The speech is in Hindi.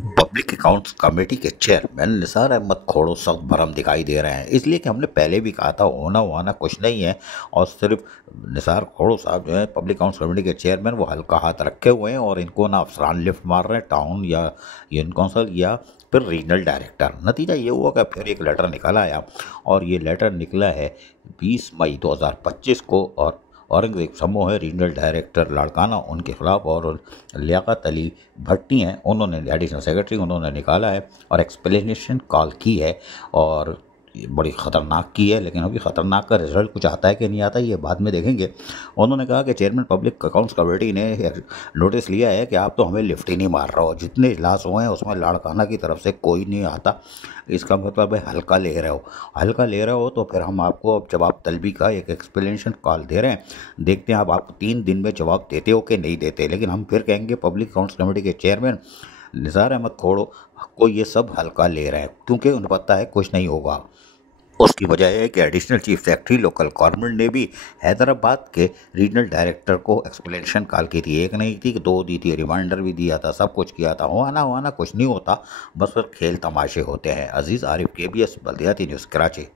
पब्लिक अकाउंट्स कमेटी के चेयरमैन निसार अहमद खोड़ो सख्त भरम दिखाई दे रहे हैं, इसलिए कि हमने पहले भी कहा था होना वहाना कुछ नहीं है। और सिर्फ निसार खोड़ो साहब जो है पब्लिक अकाउंट्स कमेटी के चेयरमैन, वो हल्का हाथ रखे हुए हैं और इनको ना अफसरान लिफ्ट मार रहे हैं टाउन या यूनियन काउंसिल या फिर रीजनल डायरेक्टर। नतीजा ये हुआ कि फिर एक लेटर निकला आया और ये लेटर निकला है 20 मई 2025 को। और औरंगजेब समूह है रीजनल डायरेक्टर लाड़काना उनके खिलाफ, और लियाकत अली भट्टी हैं उन्होंने एडिशनल सेक्रेटरी उन्होंने निकाला है और एक्सप्लेनेशन कॉल की है। और ये बड़ी ख़तरनाक की है, लेकिन अभी ख़तरनाक का रिजल्ट कुछ आता है कि नहीं आता ये बाद में देखेंगे। उन्होंने कहा कि चेयरमैन पब्लिक अकाउंट्स कमेटी ने नोटिस लिया है कि आप तो हमें लिफ्ट ही नहीं मार रहे हो, जितने इजलास हुए हैं उसमें लाड़काना की तरफ से कोई नहीं आता। इसका मतलब है हल्का ले रहे हो, हल्का ले रहे हो, तो फिर हम आपको अब जवाब तलबी का एक एक्सप्लेनेशन कॉल दे रहे हैं। देखते हैं आप 3 दिन में जवाब देते हो कि नहीं देते। लेकिन हम फिर कहेंगे पब्लिक अकाउंट्स कमेटी के चेयरमैन निसार अहमद खोड़ो को ये सब हल्का ले रहे हैं, क्योंकि उन्हें पता है कुछ नहीं होगा। उसकी वजह है कि additional chief secretary local government ने भी हैदराबाद के रीजनल डायरेक्टर को एक्सप्लेनेशन कॉल की थी, एक नहीं थी कि दो दी थी, रिमाइंडर भी दिया था, सब कुछ किया था। हुआ ना कुछ नहीं होता, बस फिर खेल तमाशे होते हैं। अजीज़ आरिफ, KBS बल्दियाती न्यूज़, कराची।